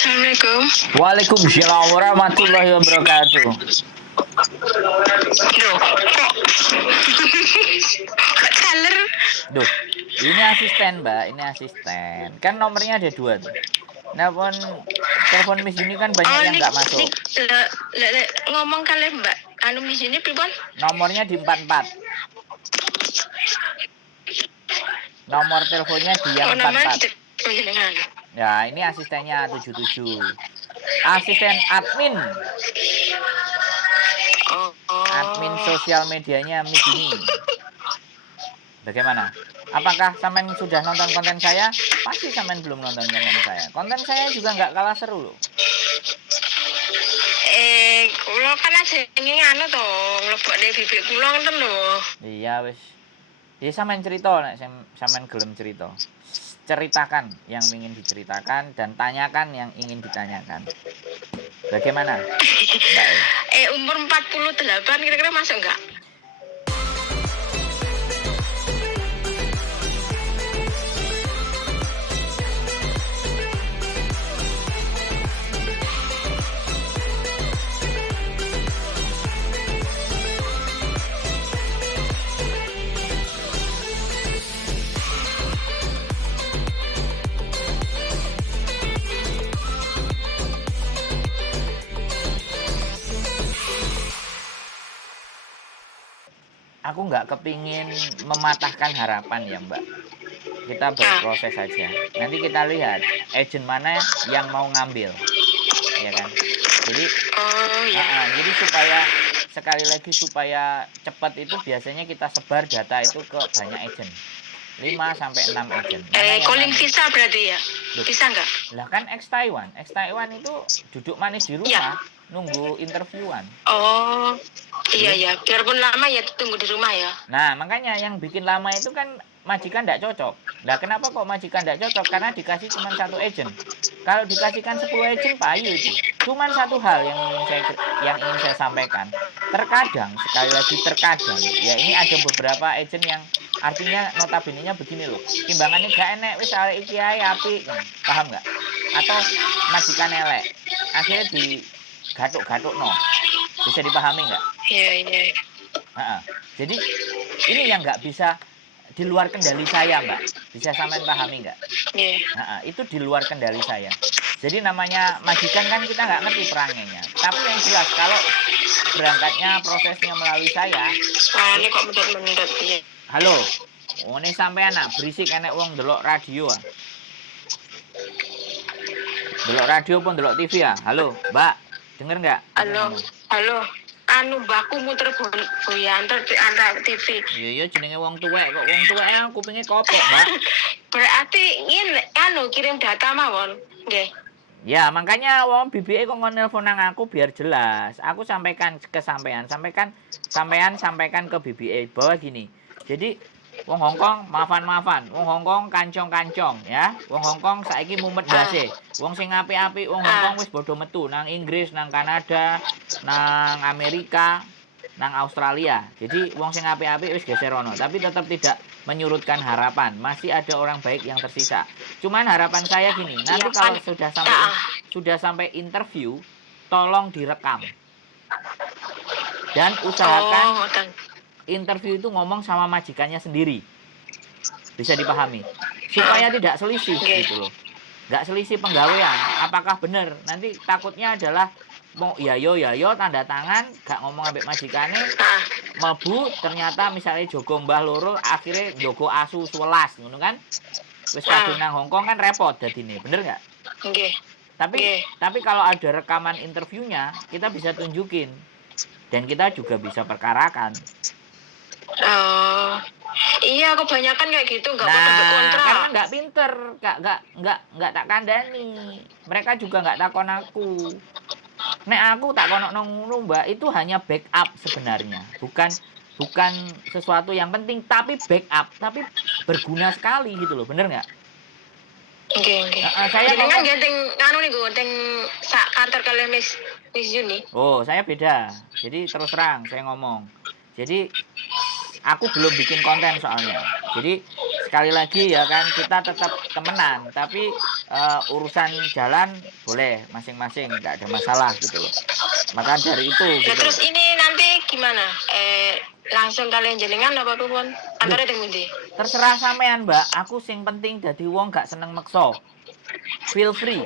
Assalamualaikum. Waalaikumsalam warahmatullahi wabarakatuh. Duh, kok caler? Duh, ini asisten Mbak, ini asisten. Kan nomornya ada 2 tuh. Telepon Miss Yuni kan banyak yang nggak masuk. Ngomong kalian Mbak, anu Miss Yuni pripun? Nomornya di 44. Nomor teleponnya di yang 44. Ya, ini asistennya 77. Asisten admin. Admin sosial medianya Miss Yuni. Bagaimana? Apakah sampean sudah nonton konten saya? Pasti sampean belum nonton konten saya. Konten saya juga nggak kalah seru loh. Kula kan ajenge anu to, mlebokne bibik kula ngoten lho. Iya wis. Ya sampean cerita nek sampean gelem cerita. Ceritakan yang ingin diceritakan dan tanyakan yang ingin ditanyakan. Bagaimana? Mbak? Umur 48 kira-kira masuk enggak? Aku nggak kepingin mematahkan harapan ya Mbak. Kita berproses saja. Nanti kita lihat agent mana yang mau ngambil, ya kan? Jadi, jadi sekali lagi supaya cepat itu biasanya kita sebar data itu ke banyak agent. 5 sampai 6 agent. Calling visa berarti ya? Duh. Bisa nggak? Lah kan ex Taiwan itu duduk manis di rumah, nunggu interviewan. Oh. Iya, biarpun lama ya tunggu di rumah ya. Nah, makanya yang bikin lama itu kan majikan tidak cocok. Nah, kenapa kok majikan tidak cocok? Karena dikasih cuma 1 agent. Kalau dikasihkan 10 agent, payu itu. Cuma satu hal yang ingin saya sampaikan. Terkadang, sekali lagi terkadang, ya ini ada beberapa agent yang artinya notabene-nya begini loh. Timbangannya gak enek, wis arek iki ae apik. Paham nggak? Atau majikan elek. Akhirnya digatuk-gatuk no. Bisa dipahami nggak? Iya. Jadi ini yang nggak bisa di luar kendali saya Mbak. Bisa sampean pahami nggak? Iya. Itu di luar kendali saya. Jadi namanya majikan kan kita nggak ngerti perangainya. Tapi yang jelas kalau berangkatnya prosesnya melalui saya. Soalnya kok mendet-mendet ya. Halo. Oh ini sampean berisik enek wong delok radio ah. Delok radio pun delok TV ya. Halo Mbak. Denger nggak? Halo. Anu mbakku muter boyan antar TV. Iya jenenge wong tuwek kok wong tuwek kupinge kopek, Mbak. Berarti ngene kirim data mawon, nggih. Ya, makanya wong BBE kok nelpon nang aku biar jelas. Aku sampaikan ke sampean sampaikan ke BBE bahwa gini. Jadi wong Hongkong maafan. Wong Hongkong kancong-kancong ya. Wong Hongkong saiki mumet base. Wong sing apik-apik wong Hongkong wis bodo metu nang Inggris, nang Kanada, nang Amerika, nang Australia. Jadi wong sing apik-apik wis geser ono, tapi tetap tidak menyurutkan harapan. Masih ada orang baik yang tersisa. Cuman harapan saya gini, nanti kalau sudah sampai interview, tolong direkam. Dan usahakan interview itu ngomong sama majikannya sendiri. Bisa dipahami. Supaya tidak selisih gitu loh. Nggak selisih penggawean. Apakah benar? Nanti takutnya adalah mau yayo tanda tangan gak ngomong ambek majikane mlebu ternyata misalnya jogo mbah loro akhirnya jogo asu 11 ngono kan wis kadung nang Hongkong kan repot dadine bener nggak? Nggih. Tapi kalau ada rekaman interviewnya kita bisa tunjukin dan kita juga bisa perkarakan. Iya kebanyakan kayak gitu nggak mau kontrak. Karena nggak pinter, nggak tak kandani. Mereka juga nggak takon aku. Nek aku tak kono ngono Mbak, itu hanya backup sebenarnya. Bukan sesuatu yang penting, tapi backup, tapi berguna sekali gitu loh, bener nggak? Oke. Saya kan genteng anu niku, genteng sak kantor kalian Miss Yuni. Oh, saya beda. Jadi terus terang saya ngomong. Jadi aku belum bikin konten soalnya. Jadi sekali lagi ya kan kita tetap temenan, tapi urusan jalan boleh masing-masing, nggak ada masalah gitu loh. Maka dari itu Ya, gitu loh. terus ini nanti gimana? Langsung kalian jenengan apa pun? Antara dengan di. Terserah sampean, Mbak. Aku sing penting dadi wong gak seneng meksa. Feel free,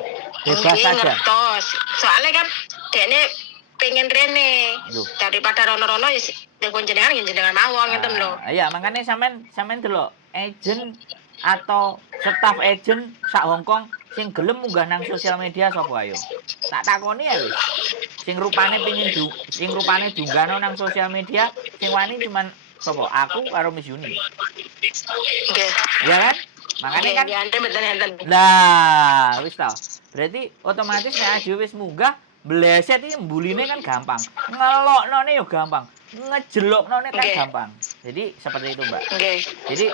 bebas saja. Ngertos. Soalnya kan dekne pengen rene Loh. daripada rono-rono ya telepon jenengan ya jenengan mawon ngeten lho. Iya, makanya sampean delok agent atau staff agent sak Hongkong sing gelem munggah nang sosial media sapa ayo. Tak takoni ya wis. Sing rupane diunggahno nang sosial media, sing wani cuman sapa? Aku karo Miss Yuni. Nggih. Iya kan? Makanya kan enten. lah, wis tau. Berarti otomatis nek dhewe wis munggah, bleset iki mbuline kan gampang. Ngeloknone yo gampang. Ngejeloknone kan Oke. gampang. Jadi seperti itu, Mbak. Nggih. Jadi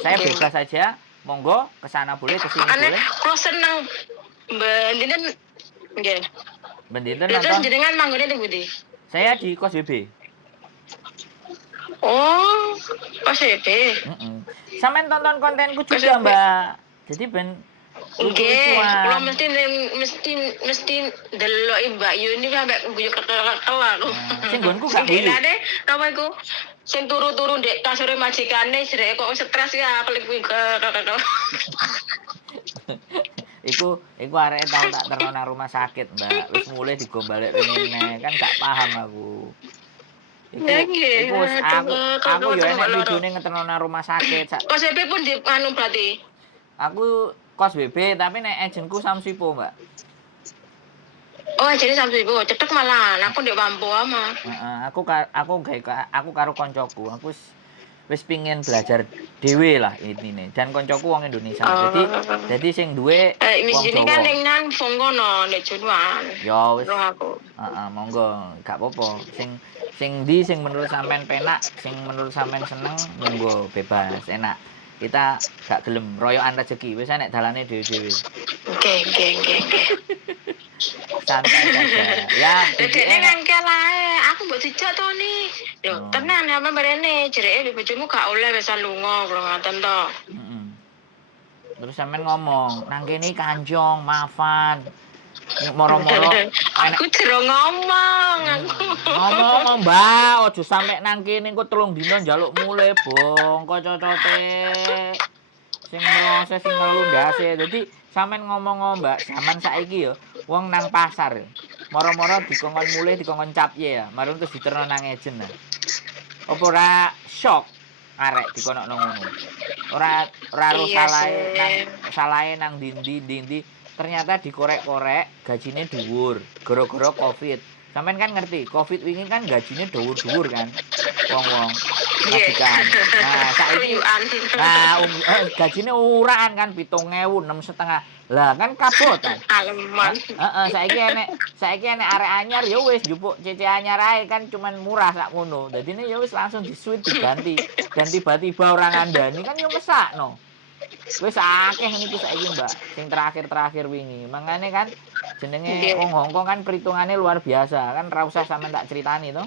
saya Oke. bebas saja, monggo ke sana boleh, ke sini Makanya boleh. kalau seneng bendinen nggih. Bendinten Terus nonton. jenengan manggone ning pundi? Saya di Kos BB. Oh, PSBB. Sampeyan tonton kontenku juga, Mbak. Jadi ben Nggih, kula lucu-lucuan. mesti ndeloki Mbak Yuni sampe guyu kekel aku. Sing nggonku gak guyu. Dinane napa iku? Sing turu-turu ndek kasure majikane jrek kok stres ya klik kuwi kekel. Iku arek tau tak terno nang rumah sakit, Mbak. Wis mulai digombalek rene kan gak paham aku. Iku wis aku yo enek videone ngeterno nang rumah sakit. Kos BP pun di anu berarti. Aku Kos BB tapi nek agentku Samsipo, Mbak. Oh, jadi sampai ibu cetek malah aku ndek Wampo ama. Heeh, aku karo koncoku. Aku wis pingin belajar dhewe lah intine. Dan koncoku wong Indonesia. Jadi sing duwe Wis wong ini Jawa. kan ning nang Fongkono nek Junwan. Ya wis. Roh aku. Heeh, monggo, gak apa-apa. Sing menurut sampean penak, sing menurut sampean seneng, monggo bebas, enak. Kita gak gelem royokan rezeki, wis nek dalane dhewe-dhewe. Oke. Santai saja. Ya, Dekne nangkel ae. Aku mbok dijak to ni. Lho, tenan apa barene jereke bojomu gak oleh wis lunga kula ngoten to. Terus sampean ngomong, nang kene kanjong, mafan. Moro-moro aku jero ngomong aku. Ngomong, Mbak, aja sampe nang kene engko 3 dina njaluk mule, Bong, cocote. Sing ngrose sing ngelundase. Dadi sampean ngomong, Mbak, zaman saiki ya wong nang pasar. Moro-moro dikongkon mule, dikongkon capye ya. Marung terus diterno nang agent. Apa ora shock arek dikonokno ngono. Ora ro salahe nang ndi. Ternyata dikorek-korek gajine dhuwur gara-gara Covid. Sampeyan kan ngerti, Covid wingi kan gajine dhuwur-dhuwur kan. Wong-wong majikan. Nah, saiki gajine uraan kan 7.000, 6,5. Lah kan kabotan. Aleman. Saiki enek arek anyar ya wis njupuk CC anyar ae kan cuman murah sak ngono. Dadine ya wis langsung disuit diganti. Dan tiba-tiba ora ngandani kan ya mesakno. Wis akeh niku saiki, Mbak. Sing terakhir wingi. Mangane kan jenenge wong Hongkong kan perhitungane luar biasa. Kan ora usah sampean tak critani to.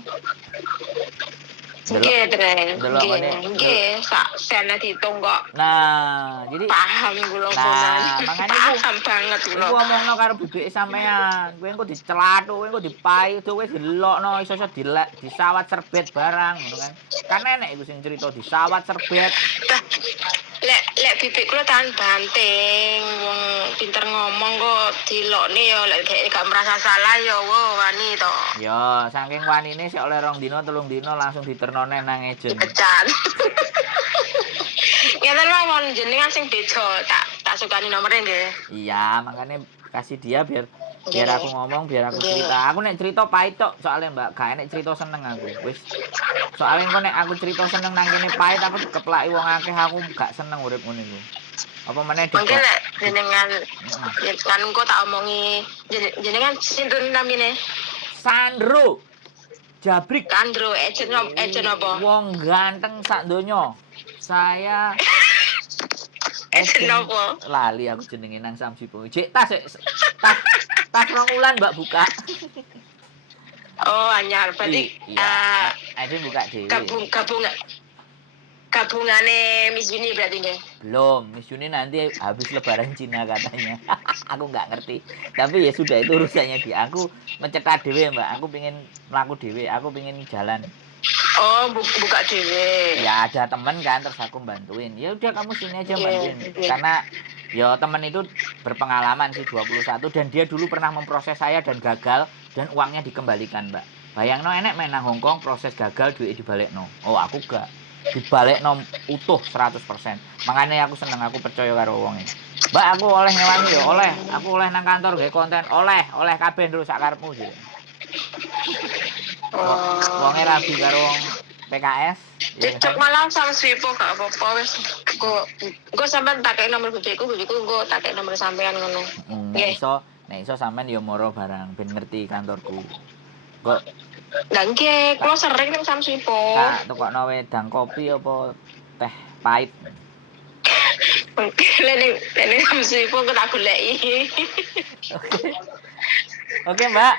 Nggih, Dre. Nggih, sak sene diitung kok. Nah, jadi paham kula Nah, makane iku paham banget kula. Iku omongno karo bibike sampean. Kowe engko dicelathuk, kowe engko dipai, kowe delokno iso-iso disawat serbet barang ngono kan. Kan enek iku sing crito disawat serbet. Lek bibik kula tahan banting, wong pinter ngomong kok dilokne ya lek gak merasa salah ya wani to. Ya, saking wanine sik oleh 2 dina, 3 dina langsung diternone nang agent. Pecat. Ngeten mawon jenengan sing beda, tak sukani nomere nggih. Iya, makanya kasih dia biar aku ngomong, biar aku cerita. Aku nek cerita pahit tok soalnya, Mbak. Gak enek cerita seneng aku. Wis. Soalnya engko nek aku cerita seneng nang kene pahit aku dikeplaki wong akeh, aku gak seneng urip ngono iku. Apa meneh Mungkin lek jenengan kan engko tak omongi jenengan sinten namine? Sandro. Jabrik. Sandro, agent apa? Wong ganteng sak donya. Saya agent apa? Lali aku jenenge nang Samsipo. Cek tas 2 wulan Mbak buka. Oh, anyar. Berarti Ada buka dhewe. gabungane Miss Uni berarti nih. Belum, Miss Juni nanti habis lebaran Cina katanya. Aku nggak ngerti. Tapi ya sudah, itu urusannya dia. Aku mencetak dewe, Mbak. Aku pingin melaku dewe, aku pingin jalan. Oh, buka dhewe. Ya ada temen kan, terus aku bantuin. Ya udah kamu sini aja bantuin. Iya. Karena ya temen itu berpengalaman sih 21 dan dia dulu pernah memproses saya dan gagal dan uangnya dikembalikan, Mbak. Bayangno enek main nang Hongkong proses gagal duit dibalikno. Oh, aku gak. Dibalikno utuh 100%. Makanya aku seneng, aku percaya karo wong iki. Mbak, aku oleh ngewangi ya, oleh. Aku oleh nang kantor gawe konten, oleh kabeh nduk sak karepmu jare. Oh. Wonge rabi karo wong PKS. Ya, TikTok malah sama Swipo gak apa-apa wis. Gue sampean tak kei nomor bujuku gue tak kei nomor sampean ngono. Nggih. Nek iso sampean ya moro barang ben ngerti kantorku. Kok Lah nggih, kula sering ning Sam Swipo. tak tukokno wedang kopi apa teh pahit. Lene Sam Swipo kok tak goleki. Oke, Mbak.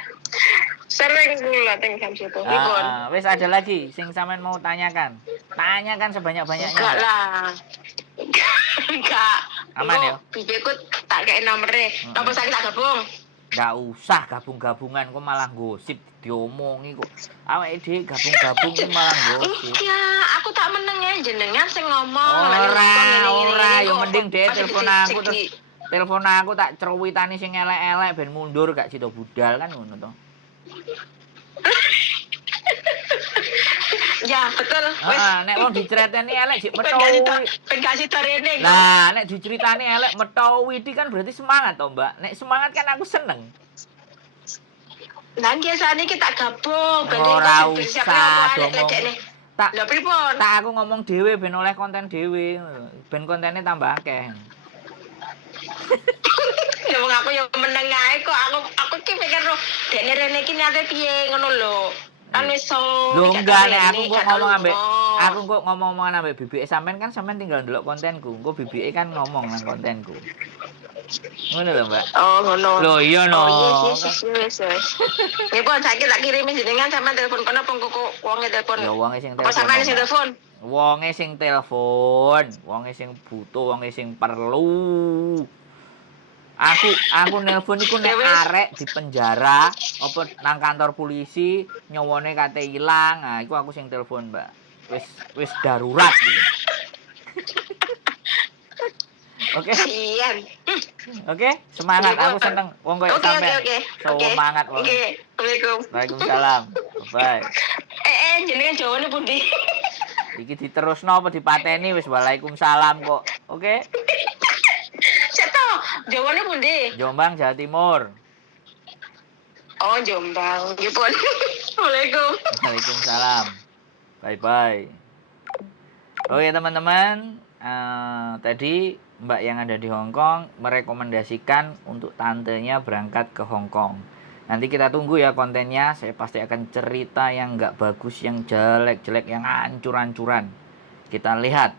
Sering kula teng Sam Swipo. Pripun? Wis ada lagi sing sampean mau tanyakan. Tanyakan sebanyak-banyaknya. Enggak lah. Enggak. Aman ya? Bibiku tak kei nomere. Apa sakit tak gabung? Nggak usah gabung-gabungan, kok malah gosip diomongi kok. Awake dhewe gabung-gabung kok malah gosip. Enggak, aku tak meneng ya jenengan sing ngomong. Ora, yo mending dhewe telepon aku tak cerowitani sing elek-elek ben mundur gak cito budal kan ngono to. Ya, betul. Wis. Nek wong dicreteni elek jek metu. Ben kasih tarene. Nah, nek diceritani elek metu widi kan berarti semangat to, Mbak. Nek semangat kan aku seneng. Lah nggih sakniki tak gabung ben Ora iku usah ngomong. Tak Lha pripun? tak aku ngomong dhewe ben oleh konten dhewe. Ben kontene tambah akeh. Ya wong aku yo meneng ae kok. Aku ki pikir lho, dekne rene iki niate piye ngono lho. Kan iso. Lho enggak nek aku kok ngomong ambek BBE sampean kan sampean tinggal ndelok kontenku. Engko BBE kan ngomong nang kontenku. Ngono lho, Mbak. Oh, ngono. Lho iya no. Oh, iya, wis. Nggih, saiki tak kirimi jenengan sampean telepon kono apa kok wonge telepon? Ya wonge sing Apa sampean sing telepon? Wonge sing telepon, wonge sing butuh, wonge sing perlu. Aku nelpon iku nek arek di penjara apa nang kantor polisi nyowone kate ilang. Nah, iku aku sing telepon, Mbak. Wis darurat iki. Oke. Sian. Oke, semangat. Aku seneng wong koyo sampean. Oke. Semangat wong. Oke. Assalamualaikum. Waalaikumsalam. Bye. Jenengan jawane pundi? Iki diterusno apa dipateni wis waalaikumsalam kok. Oke. Ceto, jawane pundi? Jombang, Jawa Timur. Oh, Jombang. Nggih pun. Assalamualaikum. Waalaikumsalam. Bye-bye. Oke, teman-teman. Tadi Mbak yang ada di Hongkong merekomendasikan untuk tantenya berangkat ke Hongkong. Nanti kita tunggu ya kontennya. Saya pasti akan cerita yang nggak bagus, yang jelek-jelek, yang hancur-hancuran. Kita lihat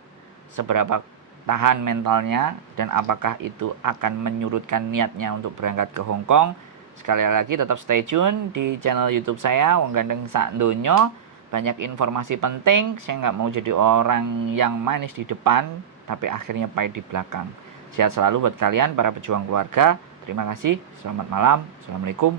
seberapa tahan mentalnya dan apakah itu akan menyurutkan niatnya untuk berangkat ke Hongkong. Sekali lagi tetap stay tune di channel YouTube saya Wong Gandeng Sak Donyo. Banyak informasi penting. Saya nggak mau jadi orang yang manis di depan tapi akhirnya pahit di belakang. Sehat selalu buat kalian para pejuang keluarga. Terima kasih. Selamat malam. Assalamualaikum.